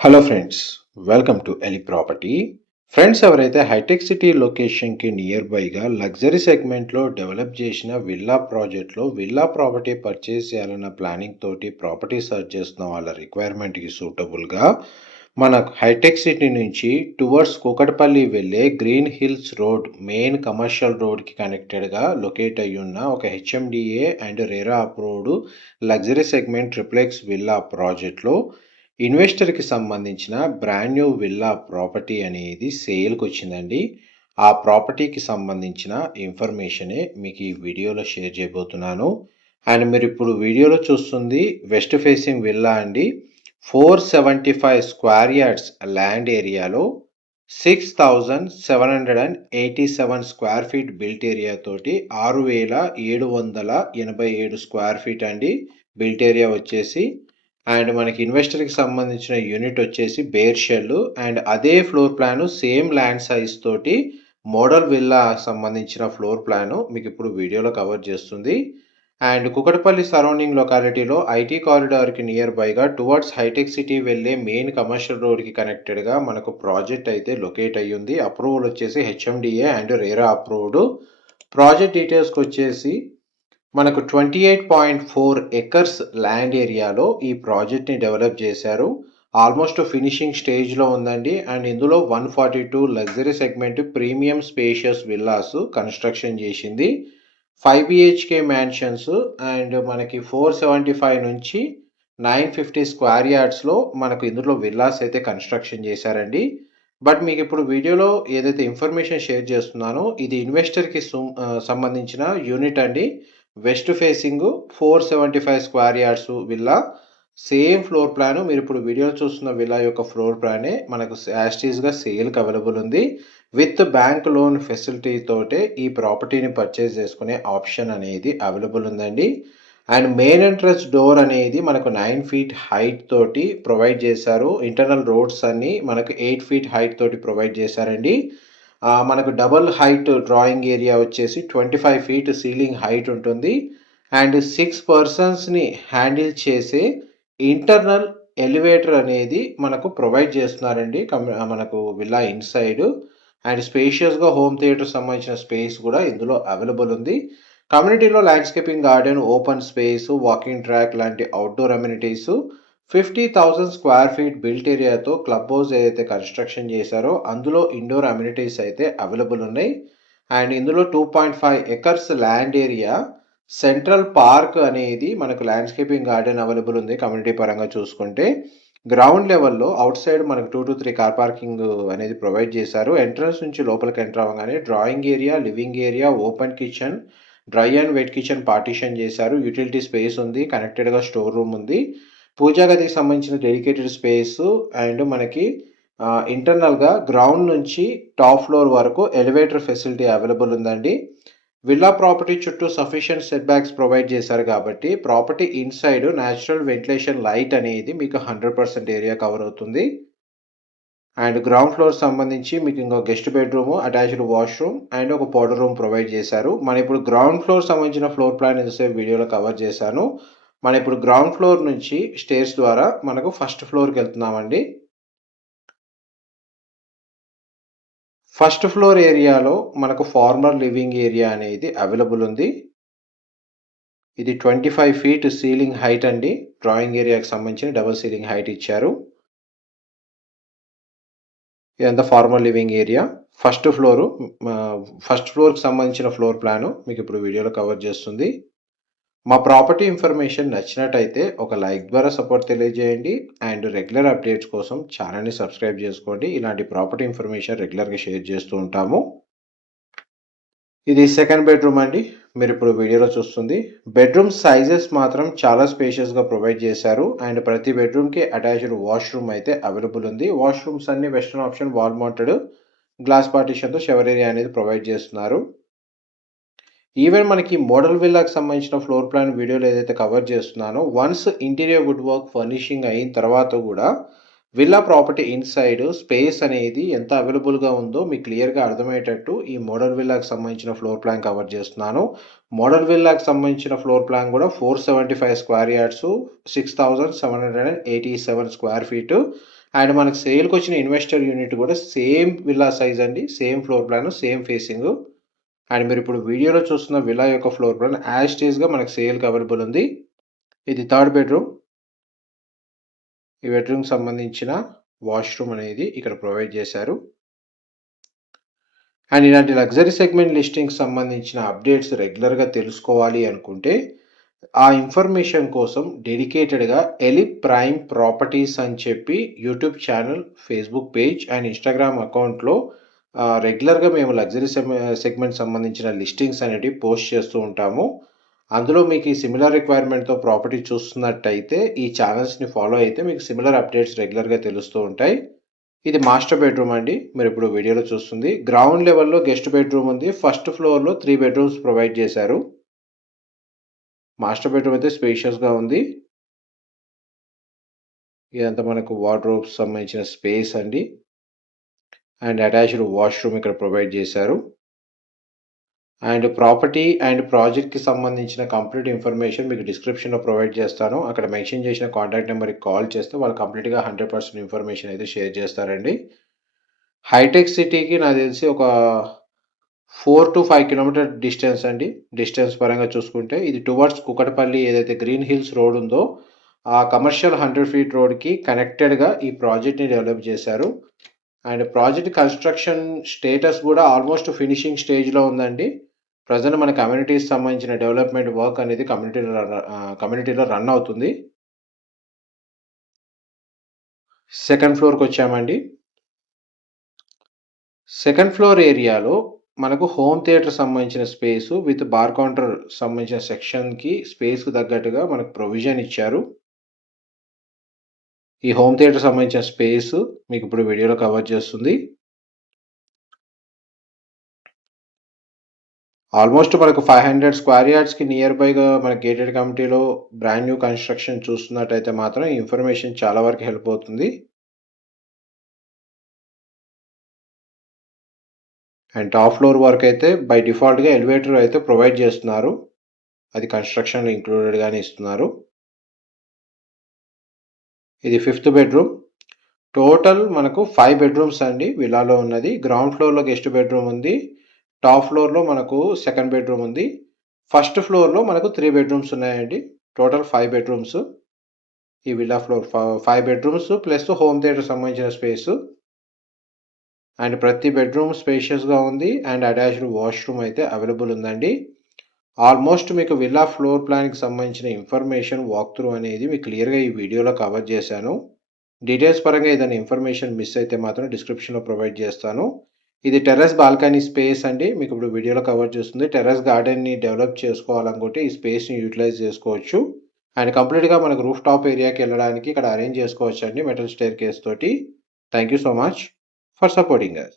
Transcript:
Hello friends, welcome to ఎలి property. Friends, ఎవరైతే hitech city లొకేషన్కి నియర్ బైగా లగ్జరీ సెగ్మెంట్లో డెవలప్ చేసిన విల్లా ప్రాజెక్ట్లో విల్లా ప్రాపర్టీ పర్చేస్ చేయాలన్న ప్లానింగ్ తోటి ప్రాపర్టీ సర్చ్ చేస్తున్న వాళ్ళ రిక్వైర్మెంట్కి సూటబుల్గా మన హైటెక్ సిటీ నుంచి టువర్డ్స్ కూకట్పల్లి వెళ్ళే green hills road main commercial రోడ్కి కనెక్టెడ్గా లొకేట్ అయ్యి ఉన్న ఒక HMDA and RERA approved luxury segment triplex villa ప్రాజెక్ట్లో ఇన్వెస్టర్కి సంబంధించిన బ్రాండ్ న్యూ విల్లా ప్రాపర్టీ అనేది సేల్కి వచ్చిందండి. ఆ ప్రాపర్టీకి సంబంధించిన ఇన్ఫర్మేషనే మీకు ఈ వీడియోలో షేర్ చేయబోతున్నాను. అండ్ మీరు ఇప్పుడు వీడియోలో చూస్తుంది వెస్ట్ ఫేసింగ్ విల్లా అండి. 475 స్క్వేర్ యార్డ్స్ ల్యాండ్ ఏరియాలో 6787 స్క్వేర్ ఫీట్ బిల్ట్ ఏరియా తోటి 6787 స్క్వేర్ ఫీట్ అండి బిల్ట్ ఏరియా వచ్చేసి. అండ్ మనకి ఇన్వెస్టర్కి సంబంధించిన యూనిట్ వచ్చేసి బేర్ షెల్ అండ్ అదే floor plan same land size తోటి మోడల్ విల్లా సంబంధించిన ఫ్లోర్ ప్లాన్ మీకు ఇప్పుడు వీడియోలో కవర్ చేస్తుంది. అండ్ కుకట్పల్లి సరౌండింగ్ లొకాలిటీలో ఐటీ కారిడార్కి నియర్ బైగా టువర్డ్స్ హైటెక్ సిటీ వెళ్ళే మెయిన్ కమర్షియల్ రోడ్కి కనెక్టెడ్గా మనకు ప్రాజెక్ట్ అయితే లొకేట్ అయ్యింది. అప్రూవల్ వచ్చేసి HMDA and RERA approved. Project డీటెయిల్స్కి వచ్చేసి మనకు 28.4 ఎకర్స్ ల్యాండ్ ఏరియాలో ఈ ప్రాజెక్ట్ని డెవలప్ చేశారు. ఆల్మోస్ట్ ఫినిషింగ్ స్టేజ్లో ఉందండి. అండ్ ఇందులో 142 luxury segment premium spacious villas construction చేసింది. 5 బిహెచ్కే మ్యాన్షన్స్ అండ్ మనకి 475 నుంచి 950 స్క్వేర్ యార్డ్స్లో మనకు ఇందులో విల్లాస్ అయితే కన్స్ట్రక్షన్ చేశారండి. బట్ మీకు ఇప్పుడు వీడియోలో ఏదైతే ఇన్ఫర్మేషన్ షేర్ చేస్తున్నానో ఇది ఇన్వెస్టర్కి సంబంధించిన యూనిట్ అండి. West facing 475 square yards villa same floor plan మీరు ఇప్పుడు వీడియో చూస్తున్న విల్లా యొక్క ఫ్లోర్ ప్లానే మనకు యాస్టీస్గా సేల్కి అవైలబుల్ ఉంది. విత్ బ్యాంక్ లోన్ ఫెసిలిటీ తోటే ఈ ప్రాపర్టీని పర్చేస్ చేసుకునే ఆప్షన్ అనేది అవైలబుల్ ఉందండి. అండ్ మెయిన్ ఎంట్రన్స్ డోర్ అనేది మనకు 9 ఫీట్ హైట్ తోటి ప్రొవైడ్ చేశారు. ఇంటర్నల్ రోడ్స్ అన్ని మనకు 8 ఫీట్ హైట్ తోటి ప్రొవైడ్ చేశారండి. మనకు డబుల్ హైట్ డ్రాయింగ్ ఏరియా వచ్చేసి 25 ఫీట్ సీలింగ్ హైట్ ఉంటుంది. అండ్ 6 పర్సన్స్ని హ్యాండిల్ చేసే ఇంటర్నల్ ఎలివేటర్ అనేది మనకు ప్రొవైడ్ చేస్తున్నారండి మనకు విల్లా ఇన్సైడ్. అండ్ స్పేషియస్గా హోమ్ థియేటర్ సంబంధించిన స్పేస్ కూడా ఇందులో అవైలబుల్ ఉంది. కమ్యూనిటీలో landscaping garden, open space, walking track లాంటి outdoor amenities, 50,000 square feet built ఏరియాతో క్లబ్ హౌస్ ఏదైతే కన్స్ట్రక్షన్ చేశారో అందులో ఇండోర్ అమ్యూనిటీస్ అయితే అవైలబుల్ ఉన్నాయి. అండ్ ఇందులో 2.5 acres land area central park అనేది మనకు ల్యాండ్స్కేపింగ్ గార్డెన్ అవైలబుల్ ఉంది. కమ్యూనిటీ పరంగా చూసుకుంటే గ్రౌండ్ లెవెల్లో అవుట్ సైడ్ మనకు 2 to 3 కార్ పార్కింగ్ అనేది ప్రొవైడ్ చేశారు. ఎంట్రన్స్ నుంచి లోపలికి ఎంటర్ అవ్వగానే drawing area, living area, open kitchen, dry and wet kitchen partition చేశారు. యూటిలిటీ స్పేస్ ఉంది, కనెక్టెడ్గా స్టోర్ రూమ్ ఉంది, పూజా గదికి సంబంధించిన డెడికేటెడ్ స్పేస్ అండ్ మనకి ఇంటర్నల్గా గ్రౌండ్ నుంచి టాప్ ఫ్లోర్ వరకు ఎలివేటర్ ఫెసిలిటీ అవైలబుల్ ఉందండి. విల్లా ప్రాపర్టీ చుట్టూ సఫిషియంట్ సెట్ బ్యాక్స్ ప్రొవైడ్ చేశారు కాబట్టి property inside natural ventilation light అనేది మీకు 100% ఏరియా కవర్ అవుతుంది. అండ్ గ్రౌండ్ ఫ్లోర్ సంబంధించి మీకు ఇంకో guest bedroom, attached washroom and ఒక పౌడర్ రూమ్ ప్రొవైడ్ చేశారు. మనం ఇప్పుడు గ్రౌండ్ ఫ్లోర్ సంబంధించిన ఫ్లోర్ ప్లాన్ ఇంతసేపు వీడియోలో కవర్ చేశాను. మనం ఇప్పుడు గ్రౌండ్ ఫ్లోర్ నుంచి స్టేర్స్ ద్వారా మనకు ఫస్ట్ ఫ్లోర్కి వెళ్తున్నామండి. ఫస్ట్ ఫ్లోర్ ఏరియాలో మనకు ఫార్మర్ లివింగ్ ఏరియా అనేది అవైలబుల్ ఉంది. ఇది 25 ఫీట్ సీలింగ్ హైట్ అండి. డ్రాయింగ్ ఏరియాకి సంబంధించిన డబుల్ సీలింగ్ హైట్ ఇచ్చారు. ఇదంతా ఫార్మర్ లివింగ్ ఏరియా. ఫస్ట్ ఫ్లోర్కి సంబంధించిన ఫ్లోర్ ప్లాను మీకు ఇప్పుడు వీడియోలో కవర్ చేస్తుంది. మా ప్రాపర్టీ ఇన్ఫర్మేషన్ నచ్చినట్టయితే ఒక లైక్ ద్వారా సపోర్ట్ తెలియజేయండి. అండ్ రెగ్యులర్ అప్డేట్స్ కోసం ఛానల్ని సబ్స్క్రైబ్ చేసుకోండి. ఇలాంటి ప్రాపర్టీ ఇన్ఫర్మేషన్ రెగ్యులర్గా షేర్ చేస్తూ ఉంటాము. ఇది సెకండ్ బెడ్రూమ్ అండి. మీరు ఇప్పుడు వీడియోలో చూస్తుంది. బెడ్రూమ్ సైజెస్ మాత్రం చాలా స్పేషియస్గా ప్రొవైడ్ చేశారు. అండ్ ప్రతి బెడ్రూమ్కి అటాచ్డ్ వాష్రూమ్ అయితే అవైలబుల్ ఉంది. వాష్రూమ్స్ అన్ని western option wall mounted glass పార్టీషన్తో షవర్ ఏరియా అనేది ప్రొవైడ్ చేస్తున్నారు. ఈవెన్ మనకి మోడల్ విల్లాకి సంబంధించిన ఫ్లోర్ ప్లాన్ వీడియోలో ఏదైతే కవర్ చేస్తున్నానో once interior wood work furnishing అయిన తర్వాత కూడా విల్లా ప్రాపర్టీ ఇన్సైడ్ స్పేస్ అనేది ఎంత అవైలబుల్గా ఉందో మీకు క్లియర్గా అర్థమయ్యేటట్టు ఈ మోడల్ విల్లాకి సంబంధించిన ఫ్లోర్ ప్లాన్ కవర్ చేస్తున్నాను. మోడల్ విల్లాకి సంబంధించిన ఫ్లోర్ ప్లాన్ కూడా 475 square yards, 6787 square feet and మనకు సేల్కి వచ్చిన ఇన్వెస్టర్ యూనిట్ కూడా సేమ్ విల్లా సైజ్ అండి, same floor plan, same facing. And మీరు ఇప్పుడు వీడియోలో చూస్తున్న విల్లా యొక్క ఫ్లోర్ ప్లాన్ యాజ్ టీజ్గా మనకు సేల్కి అవైలబుల్ ఉంది. ఇది 3rd బెడ్రూమ్. ఈ బెడ్రూమ్కి సంబంధించిన వాష్రూమ్ అనేది ఇక్కడ ప్రొవైడ్ చేశారు. అండ్ ఇలాంటి లగ్జరీ సెగ్మెంట్ లిస్టింగ్కి సంబంధించిన అప్డేట్స్ రెగ్యులర్గా తెలుసుకోవాలి అనుకుంటే ఆ ఇన్ఫర్మేషన్ కోసం డెడికేటెడ్గా ఎలిప్ ప్రైమ్ ప్రాపర్టీస్ అని చెప్పి YouTube channel, Facebook page and Instagram అకౌంట్లో రెగ్యులర్గా మేము లగ్జరీ సెగ్మెంట్ సంబంధించిన లిస్టింగ్స్ అనేవి పోస్ట్ చేస్తూ ఉంటాము. అందులో మీకు ఈ సిమిలర్ రిక్వైర్మెంట్తో ప్రాపర్టీ చూస్తున్నట్టయితే ఈ ఛానల్స్ని ఫాలో అయితే మీకు సిమిలర్ అప్డేట్స్ రెగ్యులర్గా తెలుస్తూ ఉంటాయి. ఇది మాస్టర్ బెడ్రూమ్ అండి, మీరు ఇప్పుడు వీడియోలో చూస్తుంది. గ్రౌండ్ లెవెల్లో గెస్ట్ బెడ్రూమ్ ఉంది. ఫస్ట్ ఫ్లోర్లో 3 బెడ్రూమ్స్ ప్రొవైడ్ చేశారు. మాస్టర్ బెడ్రూమ్ అయితే స్పేషియస్గా ఉంది. ఇదంతా మనకు వార్డ్రోబ్స్ సంబంధించిన స్పేస్ అండి. అండ్ అటాచ్డ్ వాష్రూమ్ ఇక్కడ ప్రొవైడ్ చేశారు. అండ్ ప్రాపర్టీ అండ్ ప్రాజెక్ట్కి సంబంధించిన కంప్లీట్ ఇన్ఫర్మేషన్ మీకు డిస్క్రిప్షన్లో ప్రొవైడ్ చేస్తాను. అక్కడ మెన్షన్ చేసిన కాంటాక్ట్ నెంబర్కి కాల్ చేస్తే వాళ్ళు కంప్లీట్గా 100% ఇన్ఫర్మేషన్ అయితే షేర్ చేస్తారండి. హైటెక్ సిటీకి నాకు తెలిసి ఒక 4 to 5 కిలోమీటర్ డిస్టెన్స్ అండి. డిస్టెన్స్ పరంగా చూసుకుంటే ఇది టువర్డ్స్ కుకటపల్లి ఏదైతే గ్రీన్ హిల్స్ రోడ్ ఉందో ఆ కమర్షియల్ 100 ఫీట్ రోడ్కి కనెక్టెడ్గా ఈ ప్రాజెక్ట్ని డెవలప్ చేశారు. అండ్ ప్రాజెక్ట్ కన్స్ట్రక్షన్ స్టేటస్ కూడా ఆల్మోస్ట్ ఫినిషింగ్ స్టేజ్లో ఉందండి. ప్రజెంట్ మన కమ్యూనిటీకి సంబంధించిన డెవలప్మెంట్ వర్క్ అనేది కమ్యూనిటీలో రన్ అవుతుంది. సెకండ్ ఫ్లోర్కి వచ్చామండి. సెకండ్ ఫ్లోర్ ఏరియాలో మనకు హోమ్ థియేటర్ సంబంధించిన స్పేస్ విత్ బార్ కౌంటర్ సంబంధించిన సెక్షన్కి స్పేస్కి తగ్గట్టుగా మనకు ప్రొవిజన్ ఇచ్చారు. ఈ హోమ్ థియేటర్ సంబంధించిన స్పేస్ మీకు ఇప్పుడు వీడియోలో కవర్ చేస్తుంది. ఆల్మోస్ట్ మనకు 500 స్క్వేర్ యార్డ్స్కి నియర్ బైగా మన గేటెడ్ కమ్యూనిటీలో బ్రాండ్ న్యూ కన్స్ట్రక్షన్ చూస్తున్నట్టయితే మాత్రం ఈ ఇన్ఫర్మేషన్ చాలా వరకు హెల్ప్ అవుతుంది. అండ్ టాప్ ఫ్లోర్ వరకు అయితే బై డిఫాల్ట్గా ఎలివేటర్ అయితే ప్రొవైడ్ చేస్తున్నారు. అది కన్స్ట్రక్షన్లో ఇంక్లూడెడ్గానే ఇస్తున్నారు. ఇది 5th బెడ్రూమ్. టోటల్ మనకు 5 బెడ్రూమ్స్ అండి విల్లాలో ఉన్నది. గ్రౌండ్ ఫ్లోర్లో గెస్ట్ బెడ్రూమ్ ఉంది. టాప్ ఫ్లోర్లో మనకు సెకండ్ బెడ్రూమ్ ఉంది. ఫస్ట్ ఫ్లోర్లో మనకు 3 బెడ్రూమ్స్ ఉన్నాయండి. Total 5 bedrooms. ఈ villa floor 5 bedrooms plus home theatre సంబంధించిన స్పేస్. అండ్ ప్రతి బెడ్రూమ్ స్పేషియస్గా ఉంది. అండ్ అటాచ్డ్ వాష్రూమ్ అయితే అవైలబుల్ ఉందండి. ఆల్మోస్ట్ మీకు విల్లా ఫ్లోర్ ప్లాన్కి సంబంధించిన ఇన్ఫర్మేషన్ వాక్ త్రూ అనేది మీకు క్లియర్గా ఈ వీడియోలో కవర్ చేశాను. డీటెయిల్స్ పరంగా ఏదైనా ఇన్ఫర్మేషన్ మిస్ అయితే మాత్రం డిస్క్రిప్షన్లో ప్రొవైడ్ చేస్తాను. ఇది టెర్రస్ బాల్కనీ స్పేస్ అండి, మీకు ఇప్పుడు వీడియోలో కవర్ చేస్తుంది. టెర్రస్ గార్డెన్ని డెవలప్ చేసుకోవాలనుకుంటే ఈ స్పేస్ని యూటిలైజ్ చేసుకోవచ్చు. అండ్ కంప్లీట్గా మనకు రూఫ్ టాప్ ఏరియాకి వెళ్ళడానికి ఇక్కడ అరేంజ్ చేసుకోవచ్చు అండి మెటల్ స్టేర్ కేస్ తోటి. Thank you so much for supporting us.